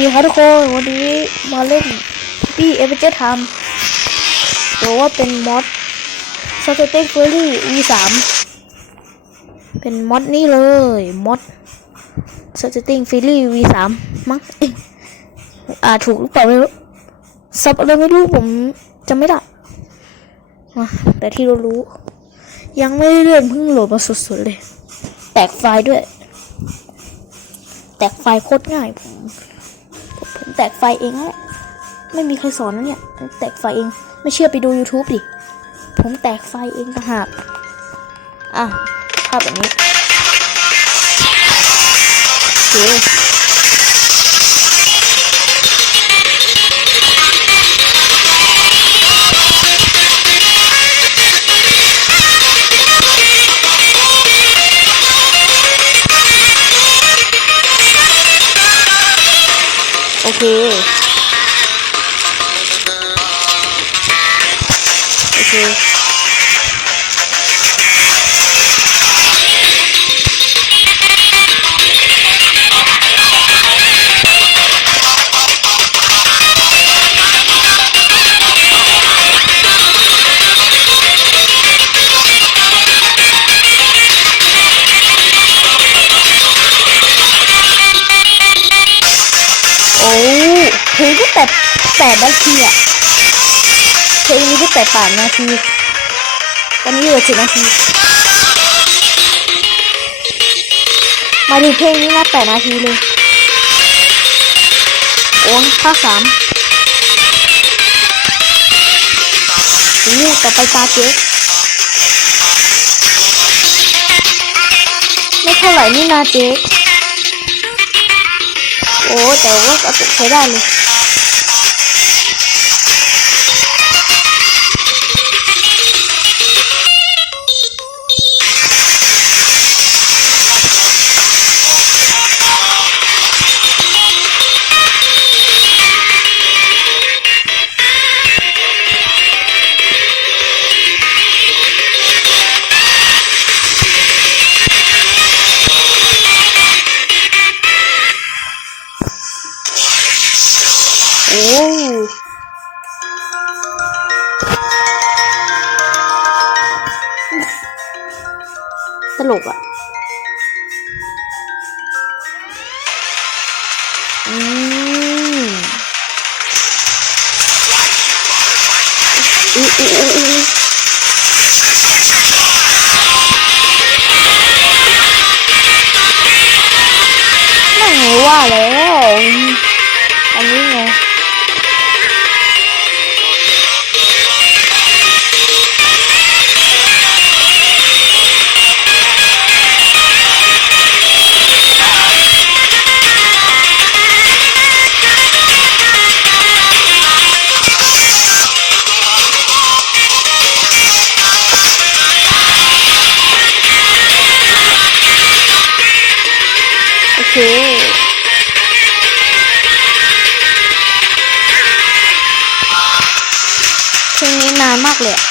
ดีครับทุกคนวันนี้มาเล่นพี่เอเวอร์เจอร์ทม์หรือว่าเป็นมอดสเตเต็กเฟอร์รี่ V3 เป็นมอดนี่เลยมอดสเตติงฟิลลี่ V3 มั้งอ่าถูกหรือเปล่าไม่รู้ซับอะไรไม่รู้ผมจำไม่ได้แต่ที่เรารู้ ยังไม่ได้เล่นเพิ่งโหลดมาสดๆเลย แตกไฟล์ด้วย แตกไฟล์โคตรง่ายผม แตกไฟเองแหละไม่มีใครสอนนะเนี่ย แตกไฟเอง ไม่เชื่อไปดู YouTube ดิ ผมแตกไฟเองต่างหากอะภาพแบบนี้โอเค คโอ แปดนาทีอะเพลงนี้ก็แต่แปดนาทีตอนนี้เหลือสิบนาที มาดูเพลงนี้นะแปดนาทีเลย โอ้ภาคสามโอ้ต่อไปตาเจ๊ไม่เท่าไหร่นี่นาเจ๊โอ้แต่ว่ากระตุกใช้ได้เลย ลกอะ่ะอืมอืออืออืออือนั่ว่าแล้ว เพลงนี้นานมากเลย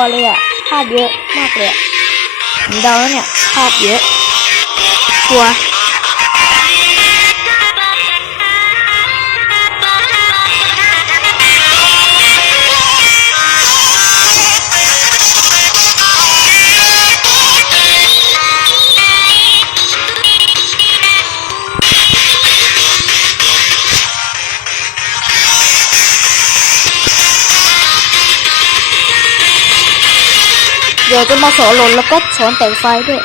วเลยอะภาพเยอะมากเลยผมเดาแล้วเนี่ยภาพเยอะ กลัว ยวจะมาสอนหล่นแล้วก็สอนแต่งไฟล์ด้วย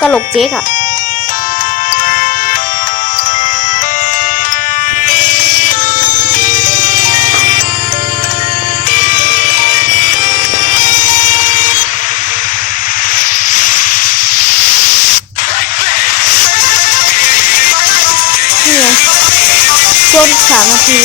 ตลกเจ๊กอะ ไงช่วงสามนาที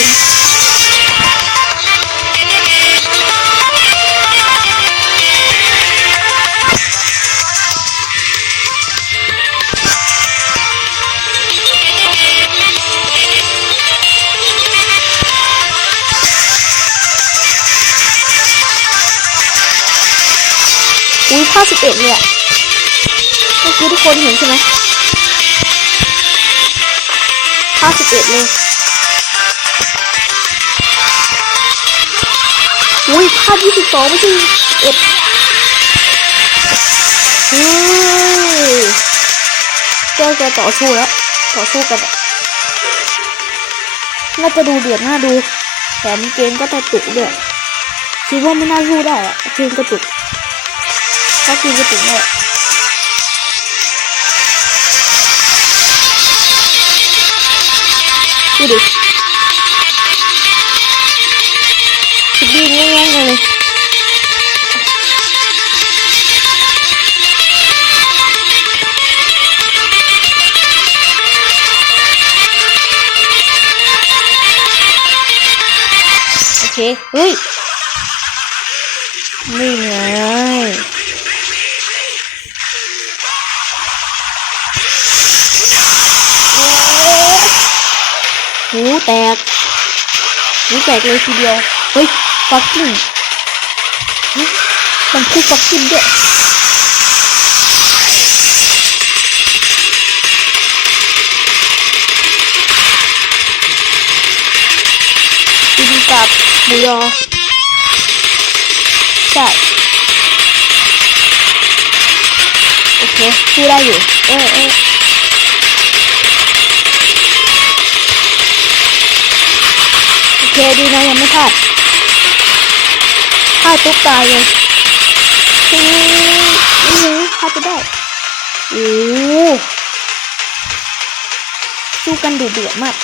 อุ้ยภาคสิบเอ็ดเลยอะเมื่อกี้ทุกคนเห็นใช่ไหม ภาคสิบเอ็ดเลย อุ้ยภาคยี่สิบสองไม่ใช่เอ็ดเฮ้ยเจอจะต่อสู้แล้ว ต่อสู้กันน่าจะดูเดือดน่าดูแถมเกมก็กระตุกด้วยคิดว่าไม่น่าสู้ได้อะเกมกระตุกถ้าเกมกระตุกเนี่ย ดูดิคิดดีง่ายๆเลยโอเคเฮ้ย หูแตกหูแตกเลยทีเดียว เฮ้ยฟักกิ้งมันคู่ฟักกิ้งด้วยกินกับหมูยอใช่โอเคพูดได้อยู่ เออเออ เคดีนะยังไม่พลาดพลาดปุ๊บตายเลยเฮ้ยนี่ไงพลาดไปได้โอ้สู้กันดุเดือดมาก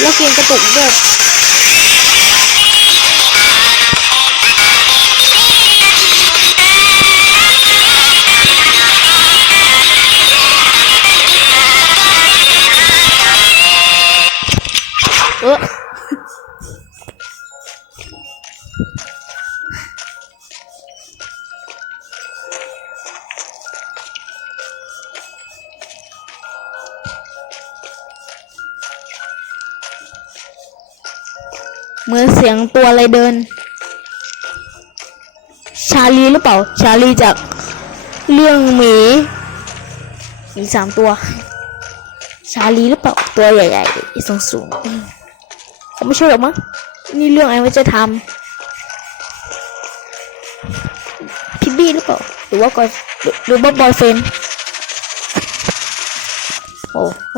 แล้วเกมกระตุกด้วย เออเหมือนเสียงตัวอะไรเดิน ชาลีหรือเปล่า ชาลีจากเรื่องหมีมีสามตัว ชาลีหรือเปล่า ตัวใหญ่ๆสูงสูงๆ เขาไม่ใช่หรอกมั้งนี่เรื่องอะไรว่าจะทำพิบบี้หรือเปล่าหรือว่ากอยหรือว่าบอยเฟนโอ้โห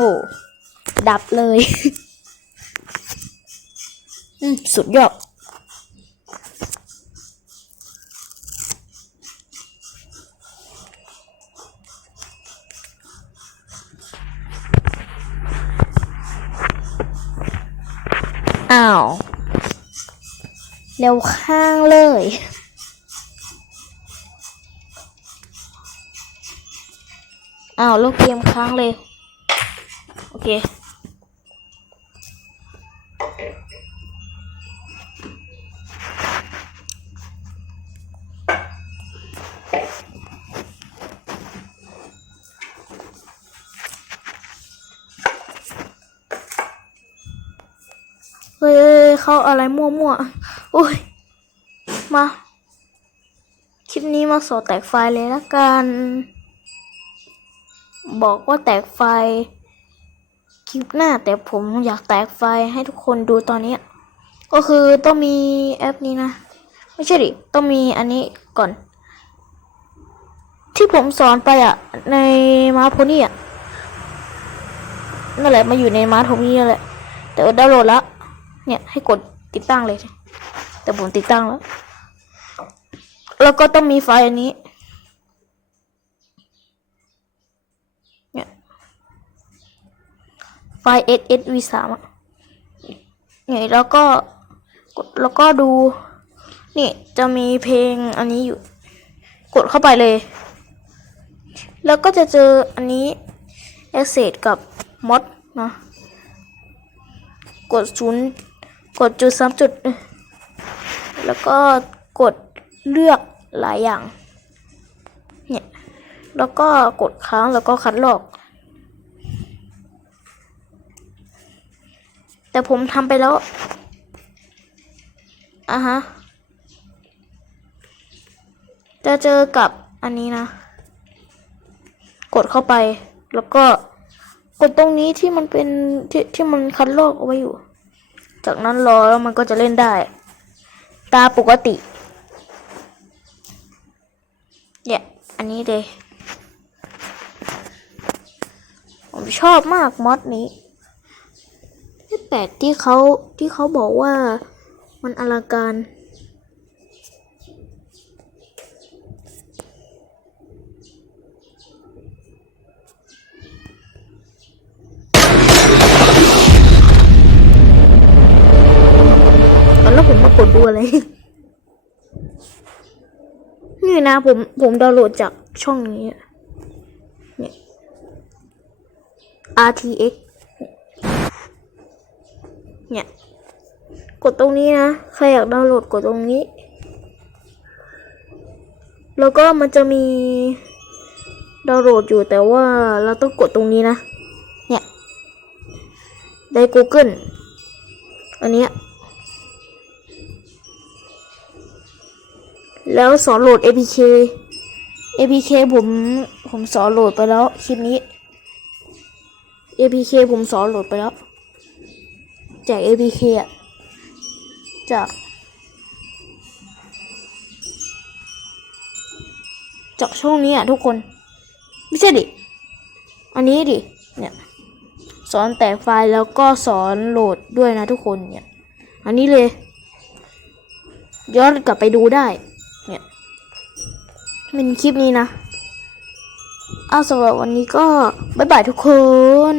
ดับเลยอืมสุดยอด อ้าวเร็วข้างเลย อ้าวลูกเกมค้างเลย โอเค เอ้ยเข้าอะไรมั่วๆโอ้ย มา คลิปนี้มาสอแตกไฟเลยละกัน บอกว่าแตกไฟ คลิปหน้าแต่ผมอยากแตกไฟให้ทุกคนดูตอนนี้ ก็คือต้องมีแอปนี้นะ ไม่ใช่ดิ ต้องมีอันนี้ก่อน ที่ผมสอนไปอะในมาโพนี่อะนั่นแหละมาอยู่ในมาโพนี่แหละแต่ดาวน์โหลดแล้ว เนี่ยให้กดติดตั้งเลย แต่ผมติดตั้งแล้ว แล้วก็ต้องมีไฟล์อันนี้ เนี่ยไฟล์ SSV 3อะเนี่ยแล้วก็กดแล้วก็ดู นี่จะมีเพลงอันนี้อยู่ กดเข้าไปเลย แล้วก็จะเจออันนี้ Access กับ Mod นะ กดศูนย์ กดจุดสามจุด แล้วก็กดเลือกหลายอย่าง เนี่ย แล้วก็กดค้างแล้วก็คัดลอก แต่ผมทำไปแล้วอะฮะ จะเจอกับอันนี้นะ กดเข้าไป แล้วก็กดตรงนี้ที่มันเป็นที่ที่มันคัดลอกเอาไว้อยู่ จากนั้นรอแล้วมันก็จะเล่นได้ ตาปกติ เนี่ย อันนี้เลยผมชอบมากมอดนี้ที่แปลกที่เขาที่เขาบอกว่ามันอลังการ มากดดูอะไร นี่นะผมผมดาวน์โหลดจากช่องนี้ เนี่ย RTX เนี่ย กดตรงนี้นะ ใครอยากดาวน์โหลดกดตรงนี้ แล้วก็มันจะมีดาวน์โหลดอยู่แต่ว่าเราต้องกดตรงนี้นะ เนี่ยใน Google อันเนี้ย แล้วสอนโหลด APK APK ผมผมสอนโหลดไปแล้วคลิปนี้ APK ผมสอนโหลดไปแล้วจาก APK อะจาก จากช่องนี้อะทุกคน ไม่ใช่ดิ อันนี้ดิ เนี่ย สอนแตกไฟล์แล้วก็สอนโหลดด้วยนะทุกคนเนี่ย อันนี้เลย ย้อนกลับไปดูได้ เป็นคลิปนี้นะ เอาสำหรับวันนี้ก็ บ๊ายบายทุกคน